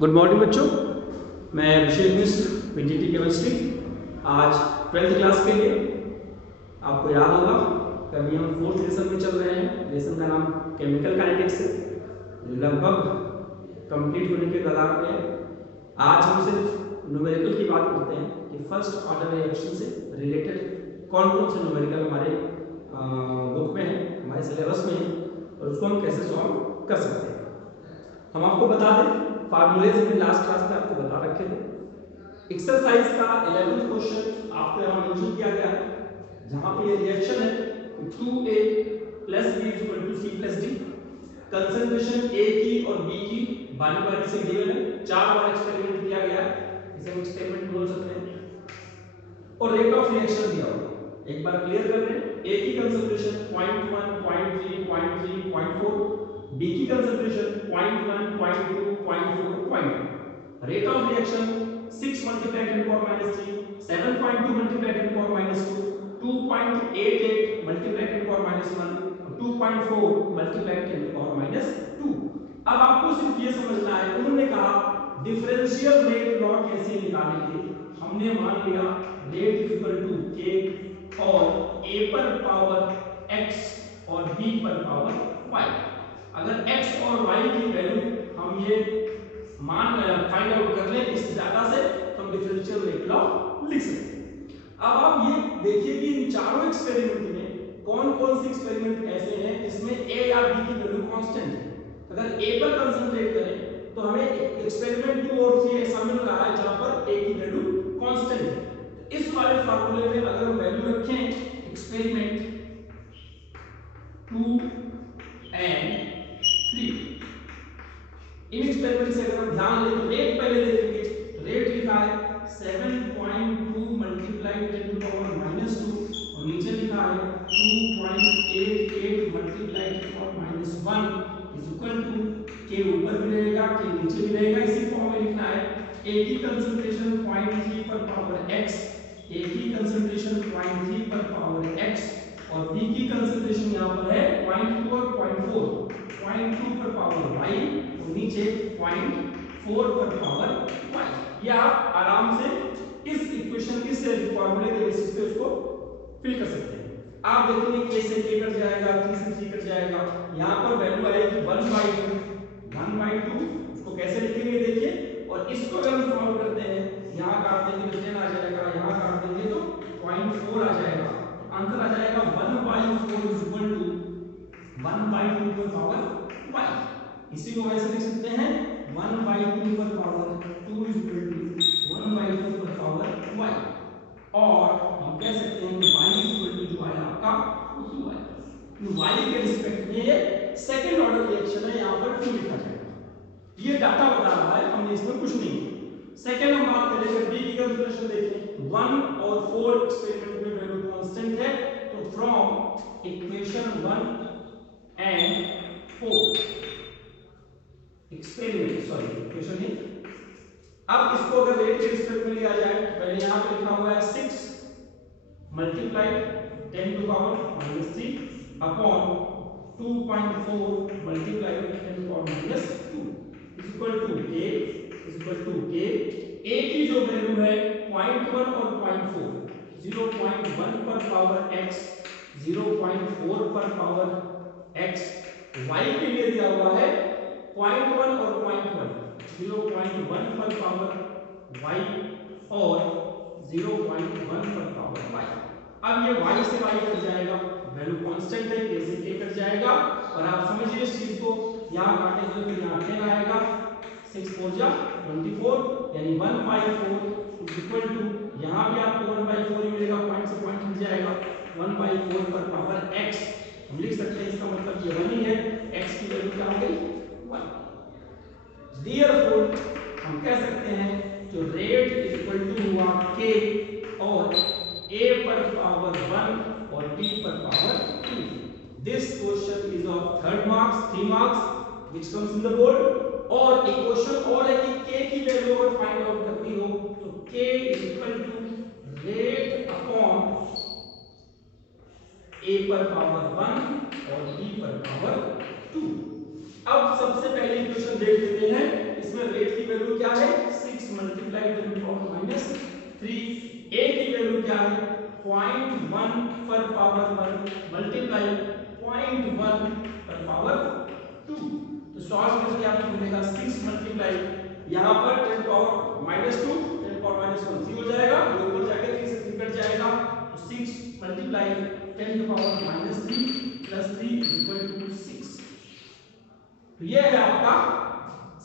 Good morning बच्चों, मैं अभिषेक मिश्र PGT chemistry. आज 12th क्लास के लिए आपको याद होगा कि अभी हम 4th लेसन में चल रहे हैं। लेसन का नाम केमिकल काइनेटिक्स है, लगभग कंप्लीट होने के कगार पे है। आज हम सिर्फ न्यूमेरिकल की बात करते हैं कि फर्स्ट ऑर्डर रिएक्शन से रिलेटेड कौन कौन से न्यूमेरिकल हमारे बुक में है, हमारे सिलेबस में है और उसको हम कैसे सॉल्व कर सकते हैं। हम आपको बता दें, फार्मूलेज में लास्ट क्लास में आपको बता रखे थे। एक्सरसाइज का 11th क्वेश्चन आपको यहां मेंशन किया गया है, जहां पे ये रिएक्शन है 2A + B = C + D। Concentration A की और B की बारी-बारी से गिवन है, 4 बार एक्सपेरिमेंट किया गया है, इसे हम एक्सपेरिमेंट बोल सकते हैं। और रेट ऑफ रिएक्शन दिया हुआ है। एक बार क्लियर कर लें, A की कंसंट्रेशन 0.1 0.3 0.3 0.4, B की कंसंट्रेशन 0.1 0.2 0.4 0.2। रेट ऑफ रिएक्शन 6 × 10⁻³ 7.2 × 10⁻², 2.88 × 10⁻⁻1 और 2.4 × 10⁻²। अब आपको सिर्फ ये समझना है, उन्होंने कहा डिफरेंशियल रेट लॉ कैसे निकालेंगे। हमने मान लिया रेट K और A पर पावर x और B पर पावर y। अगर x और y की वैल्यू हम ये मान फाइंड आउट कर लें इस डाटा से, तो हम डिफरेंशियल रेट लॉ लिख सकते हैं। अब आप ये देखिए कि इन चारों एक्सपेरिमेंट में कौन कौन से एक्सपेरिमेंट ऐसे हैं जिसमें a या b की वैल्यू कांस्टेंट है। अगर a पर कंसंट्रेट करें तो हमें एक्सपेरिमेंट 2 और 3 ऐसा मिल रहा है जहां पर a की वैल्यू कांस्टेंट है। इस वाले फार्मूले में अगर हम वैल्यू रखें एक्सपेरिमेंट 2 एंड 3, इन एक्सपेरिमेंट से अगर हम ध्यान लें तो रेट पहले देखेंगे। रेट लिखा है 7.2 × 10⁻² और नीचे लिखा है 2.88 × 10⁻⁻1 के ऊपर भी रहेगा के नीचे भी रहेगा। इसी फॉर्म में लिखना है A की कंसंट्रेशन 0.3 पर पावर x, A की कंसंट्रेशन 0.3 पर पावर x और B की कंसंट्रेशन यहां पर है 0.2 और 0.4, 0.2 पर पावर y और नीचे 0.4 पर पावर y। ये आप आराम से इस इक्वेशन इस फार्मूले के बेसिस पे उसको फिल कर सकते हैं। आप देखेंगे k से k कट जाएगा, 3 से 3 कट जाएगा, यहां पर वैल्यू आएगी 1/2। उसको कैसे लिखेंगे देखिए, और इसको अगर हम सॉल्व करते हैं, यहां काट देंगे तो 10 आ जाएगा, यहां काट देंगे तो 0.4 आ जाएगा, आंसर आ जाएगा 1/4 = 1/2 पर पावर y। इसी को ऐसे लिख सकते हैं 1/2 पर पावर 2 = 1/2 पर पावर y। और हम कह सकते हैं कि y जो है आपका 2 है। y के रिस्पेक्ट में ये सेकंड ऑर्डर रिएक्शन है, यहां पर 2 लिखा जाएगा। ये डाटा बता रहा है, हमने इसमें कुछ नहीं किया। सेकंड हम बात करेंगे b की कंसंट्रेशन देखें, 1 और 4 एक्सपेरिमेंट में वैल्यू कांस्टेंट है, तो from equation 1 and 4 experiment equation है। अब इसको अगर रेट के रिस्पेक्ट में लिया जाए, पहले यहां पे लिखा हुआ है 6 × 10⁻³ अपॉन 2.4 × 10⁻² a की जो वैल्यू है 0.1 और 0.4, 0.1 पर पावर x, 0.4 पर पावर x। y के लिए दिया हुआ है 0.1 और 0.1, 0.1 पर पावर y और 0.1 पर पावर y। अब ये y से y कट जाएगा, वैल्यू कांस्टेंट है, k से k कट जाएगा, और आप समझिए इस चीज को, यहां काटेंगे तो यहां 10 आएगा, 6 4 जा 24 यानी 1/4 = यहां भी आपको 1/4 ही मिलेगा, पॉइंट से पॉइंट हट जाएगा, 1/4 पर पावर x। हम लिख सकते हैं इसका मतलब ये 1 ही है, x की वैल्यू क्या हो गई 1। देयरफॉर हम कह सकते हैं जो रेट हुआ k और a पर पावर 1 और b पर power 2। This question is of 3rd marks, 3 marks which comes in the board। और एक क्वेश्चन और है कि k की वैल्यू अगर फाइंड आउट करनी हो तो k रेट अपॉन a पर पावर 1 और b पर पावर 2। अब सबसे पहले इक्वेशन देख लेते हैं, इसमें रेट की वैल्यू 1 पर पावर 1 मल्टीप्लाई 0.1 पर पावर 2। तो सॉल्व करके आपको मिलेगा 6 मल्टीप्लाई यहाँ पर 10 पावर -2 10 पावर -1 3 हो जाएगा, ये ऊपर जाके 3 से 3 कट जाएगा, तो 6 multiply 10 to power -3 plus 3 equal to 6। तो ये है आपका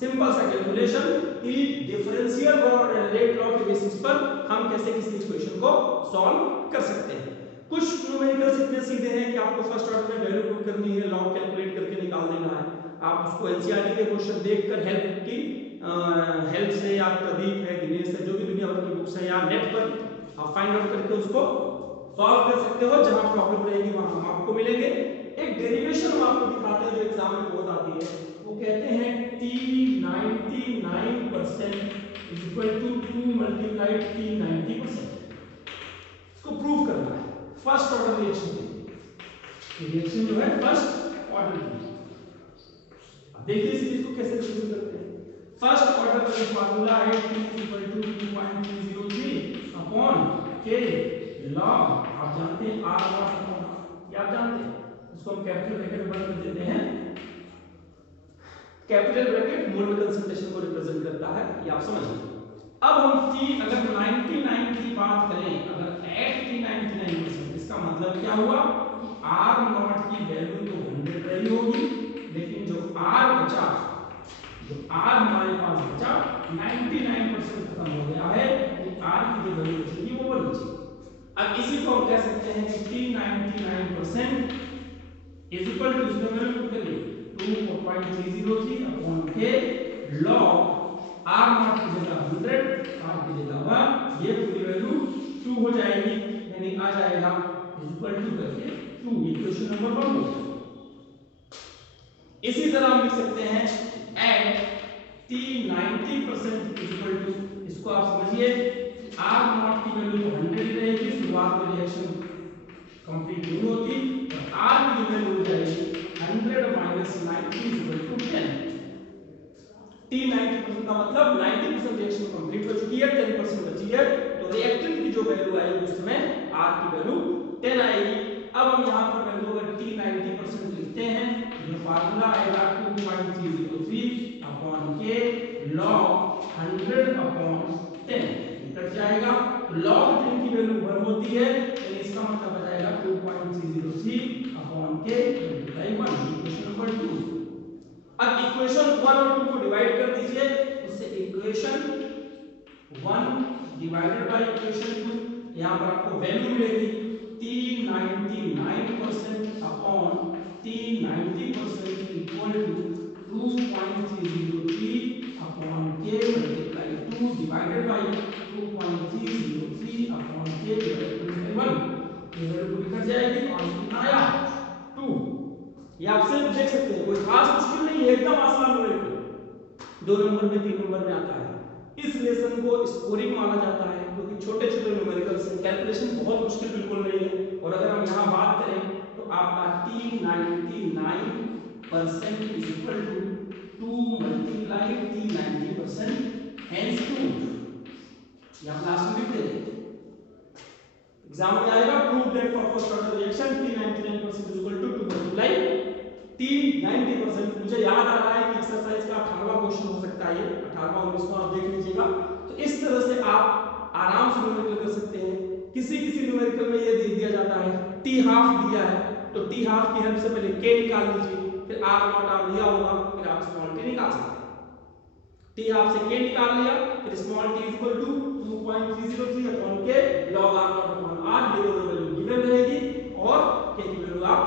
सिंपल सा कैलकुलेशन कि डिफरेंशियल और रेट लॉ के बेसिस पर हम कैसे किसी इक्वेशन को सॉल्व कर सकते हैं। कुछ न्यूमेरिकल्स इतने सीधे हैं कि आपको फर्स्ट ऑर्डर में वैल्यू पुट करनी है, लॉग कैलकुलेट करके निकाल देना है। आप उसको एनसीईआरटी के क्वेश्चन देखकर हेल्प से या प्रदीप है, दिनेश है, जो भी दुनिया भर की बुक्स है या नेट पर आप फाइंड आउट करके उसको सॉल्व कर सकते हो। जहां प्रॉब्लम रहेगी वहां हम आपको मिलेंगे। एक डेरिवेशन हम आपको दिखाते हैं जो एग्जाम में बहुत आती है, वो कहते हैं T99% is equal to 2 multiplied T90%। इसको प्रूव करना है फर्स्ट ऑर्डर रिएक्शन के। रिएक्शन जो है फर्स्ट ऑर्डर की, अब देखिए इस चीज को कैसे प्रूव करते हैं। फर्स्ट ऑर्डर का जो फार्मूला है T equal to 2.303 upon K log, आप जानते हैं R नॉट अपॉन R, ये आप जानते हैं। इसको हम कैपिटल ब्रैकेट में बंद कर देते हैं। कैपिटल ब्रैकेट मोल में कंसंट्रेशन को रिप्रेजेंट करता है, ये आप समझिए। अब हम T अगर 99 की बात करें, अगर एट T99%, इसका मतलब क्या हुआ कि R नॉट की वैल्यू तो 100 रही होगी, लेकिन जो R बचा, जो R हमारे पास बचा 99% खत्म हो गया है, तो R की जो वैल्यू बचेगी वो 1 बचेगी। अब इसी को हम कह सकते हैं कि T99% इज इक्वल टू, इसमें वैल्यू पुट करिए 2.303 upon K log R not की जगह 100, R की जगह 1, ये पूरी वैल्यू 2 हो जाएगी, यानी आ जाएगा इज इक्वल टू करके 2। इक्वेशन नंबर 1 हो। इसी तरह हम लिख सकते हैं eight T90% is equal to, इसको आप समझिए R नॉट की वैल्यू 100 ही रहेगी, शुरुआत में रिएक्शन कंप्लीट नहीं होती, और R की जो वैल्यू हो जाएगी 100 minus 90 is equal to 10। T90% का मतलब 90% रिएक्शन कंप्लीट हो चुकी है, 10% बची है, तो रिएक्टेंट की जो वैल्यू आएगी उस समय R की वैल्यू 10 आएगी। अब हम यहाँ पर वैल्यू अगर T90% लिखते हैं, जो फार्मूला आएगा 2.303 upon K log 100 upon 10 cut जाएगा, तो लॉग 10 की वैल्यू 1 होती है, यानी इसका मतलब आ जाएगा 2.303 upon K multiply 1। Equation number 2। अब इक्वेशन 1 और 2 को डिवाइड कर दीजिए, उससे इक्वेशन 1 डिवाइडेड बाय इक्वेशन 2, यहां पर आपको वैल्यू मिलेगी T99% upon T90% equal to 2.303 upon K multiply 2 divided by 2.303 upon K divided by 1। ये वैल्यू पूरी कट जाएगी और कितना आया 2। ये आप सिर्फ देख सकते हैं, कोई खास मुश्किल नहीं है, एकदम आसान न्यूमेरिकल 2 नंबर में 3 नंबर में आता है। इस लेसन को स्कोरिंग माना जाता है क्योंकि छोटे छोटे न्यूमेरिकल्स हैं, कैलकुलेशन बहुत मुश्किल बिल्कुल नहीं है। और अगर हम यहाँ बात करें तो आपका T99% is equal to 2 multiply T90%, hence 2। ये आप लास्ट में लिख देंगे, एग्जाम में आएगा prove that for first order reaction T99% is equal to 2 multiply T90%। मुझे याद आ रहा है कि एक्सरसाइज का 18वां क्वेश्चन हो सकता है, 18वां 19वां आप देख लीजिएगा। तो इस तरह से आप आराम से न्यूमेरिकल कर सकते हैं। किसी किसी न्यूमेरिकल में ये दे दिया जाता है T हाफ दिया है, तो T हाफ की हेल्प से पहले K निकाल लीजिए, फिर R नॉट R दिया होगा, फिर आप स्मॉल t निकाल सकते हैं। T हाफ से K निकाल लिया, फिर small t equal to 2.303 upon K log R naught upon R, ये दोनों वैल्यू गिवन रहेगी, और K की वैल्यू आप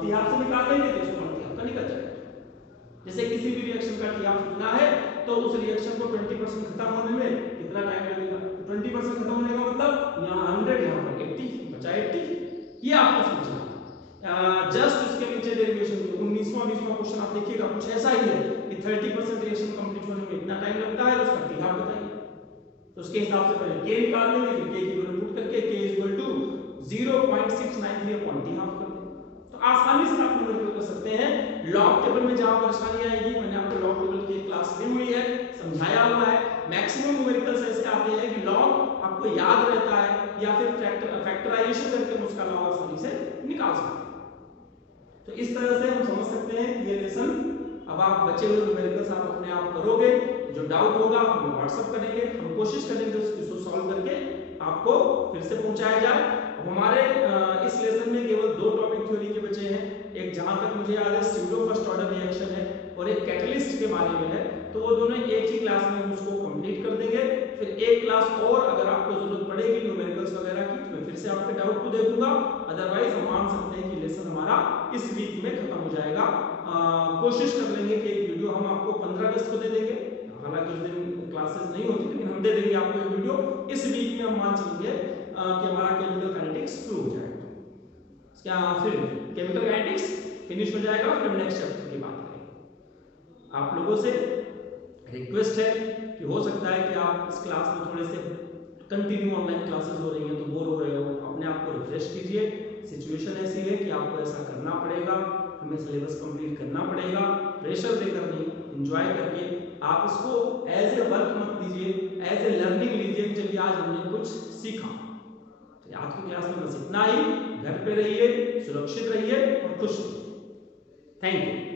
T हाफ से निकाल लेंगे तो स्मॉल t आपका निकल जाएगा। जैसे किसी भी रिएक्शन का T हाफ कितना है, तो उस रिएक्शन को 20% खत्म होने में कितना टाइम लगेगा, 20% खत्म होने का मतलब यहाँ 100, यहाँ पर 80 बचा 80। ये आपको समझना। जस्ट उसके नीचे डेरिवेशन 19वां 20वां क्वेश्चन आप देखिएगा, कुछ ऐसा ही है कि 30% रिएक्शन कंप्लीट होने में इतना टाइम लगता है, उसका T हाफ बताइए। तो उसके हिसाब से पहले K निकाल लेंगे, फिर K की वैल्यू पुट करके K is equal to 0.693 upon T half कर देंगे। तो आसानी से आप न्यूमेरिकल कर सकते हैं। लॉग टेबल में जहां परेशानी आएगी, मैंने आपको लॉग टेबल की क्लास ली हुई है, समझाया हुआ है। मैक्सिमम न्यूमेरिकल्स ऐसे आते हैं कि लॉग आपको याद रहता है या फिर फैक्टराइजेशन करके हम उसका लॉग आसानी से निकाल सकते हैं। तो इस तरह से हम समझ सकते हैं कि ये लेसन अब आप बचे हुए न्यूमेरिकल्स आप अपने आप करोगे, जो डाउट होगा हमें व्हाट्सएप करेंगे, हम कोशिश करेंगे उसको सॉल्व करके आपको फिर से पहुंचाया जाए। अब हमारे इस लेसन में केवल 2 टॉपिक थ्योरी के बचे हैं, एक जहां तक मुझे याद है स्यूडो फर्स्ट ऑर्डर रिएक्शन है और एक कैटलिस्ट के बारे में है, तो वो दोनों एक ही क्लास में हम उसको कंप्लीट कर देंगे। फिर एक क्लास और अगर आपको जरूरत पड़ेगी न्यूमेरिकल्स वगैरह की तो मैं फिर से आपके डाउट को देखूंगा, अदरवाइज हम मान सकते हैं कि लेसन हमारा इस वीक में खत्म हो जाएगा। कोशिश कर लेंगे कि एक वीडियो हम आपको 15 अगस्त को दे देंगे, हालांकि उस दिन क्लासेस नहीं होती लेकिन हम दे देंगे आपको एक वीडियो इस वीक में। हम मान चलेंगे कि हमारा केमिकल काइनेटिक्स शुरू हो जाएगा, क्या फिर केमिकल काइनेटिक्स फिनिश हो जाएगा, फिर नेक्स्ट चैप्टर की बात करेंगे। आप लोगों से रिक्वेस्ट है कि हो सकता है कि आप इस क्लास में थोड़े से कंटिन्यू ऑनलाइन क्लासेस हो रही हैं तो बोर हो रहे हो, अपने आप को रिफ्रेश कीजिए। सिचुएशन ऐसी है कि आपको ऐसा करना पड़ेगा, हमें सिलेबस कंप्लीट करना पड़ेगा, प्रेशर देकर नहीं, एंजॉय करके। आप इसको एज ए वर्क मत लीजिए, एज ए लर्निंग लीजिए, चलिए आज हमने कुछ सीखा। तो आज की क्लास में बस इतना ही। घर पे रहिए, सुरक्षित रहिए और खुश रहिए। Thank you.